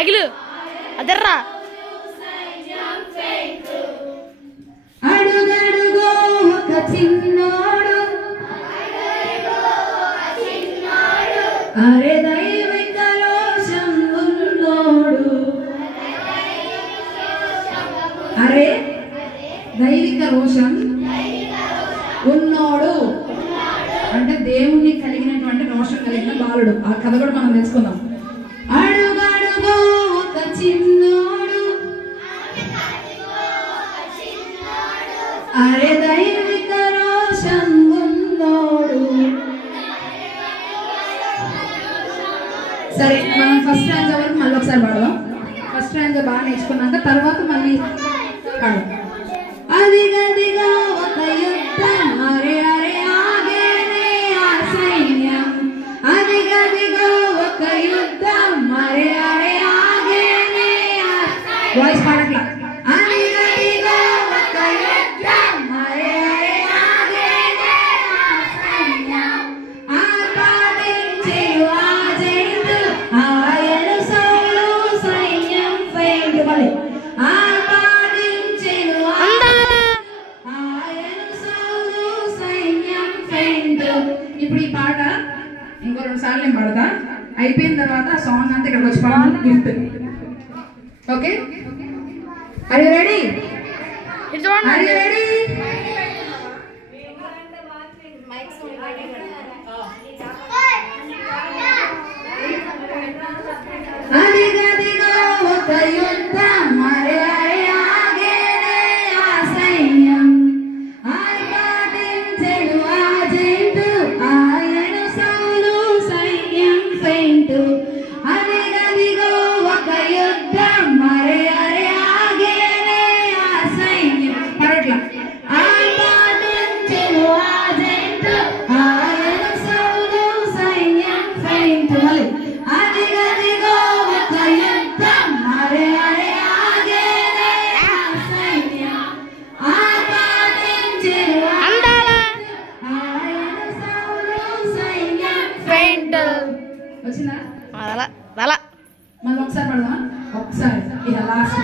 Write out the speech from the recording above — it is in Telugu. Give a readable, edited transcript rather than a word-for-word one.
అఖిలు అదర్రా అడుగడుగో ఒక చిన్నోడు అరే దైవిక రోషం ఉన్నోడు అరే దైవిక రోషం ఉన్నోడు అంటే దేవుణ్ణి కలిగినటువంటి రోషం కలిగిన బాలుడు. ఆ కథ కూడా మనం తెలుసుకుందాం. అడుగడుగో ఒక చిన్నోడు అరే దైవిక రోషం ఉన్నోడు. సరే మనం ఫస్ట్ ర్యాంక్ వరకు మళ్ళీ ఒకసారి పాడదాం. ఫస్ట్ ర్యాంక్ బాగా నేర్చుకున్నాక తర్వాత మళ్ళీ పాడదాం. అదిగదిగా ఒక యుద్ధం అరే అరే ఆగేనే ఆ సైన్యం. అదిగదిగా ఒక యుద్ధం అరే అరే ఆగేనే ఆ వాయిస్ పాడట్లా. అదిగదిగా ఒక యుద్ధం అరే అరే ఆగేనే ఆ సైన్యం. ఆపాదించెను ఆ జైలు ఆయను సౌలు సైన్యం ఫెయింట్ మళ్ళీ ఆపాదించెను ఆయను సౌలు సైన్యం ఫెయింట్. ఇప్పుడు ఈ పాట ఇంకో 2 సార్లు నేను పాడతా. అయిపోయిన తర్వాత ఆ సాంగ్ అంతా ఇక్కడికి వచ్చి పాడాలి gift. Okay are you ready? Are you ready? అదిగదిగో ఒక యుద్ధం అరే అరే ఆగేనే ఆ సైన్యం. ఆర్భాటించెను ఆ జైలు ఆయను సౌలు సైన్యం ఫెయింట్. అదిగదిగో ఒక యుద్ధం అరే అరే ఆగేనే ఆ సైన్యం. పడట్లా. ఆర్భాటించెను ఆ జైలు ఆయను సౌలు సైన్యం ఫెయింట్ మళ్ళీ అదిగదిగో ఒక యుద్ధం అరే అరే ఆగేనే ఆ సైన్యం. ఆర్భాటించెను ఆయను సౌలు సైన్యం ఫెయింట్. వచ్చిందా? అలా మళ్ళీ ఒకసారి పడదామా? ఒకసారి ఇది లాస్ట్.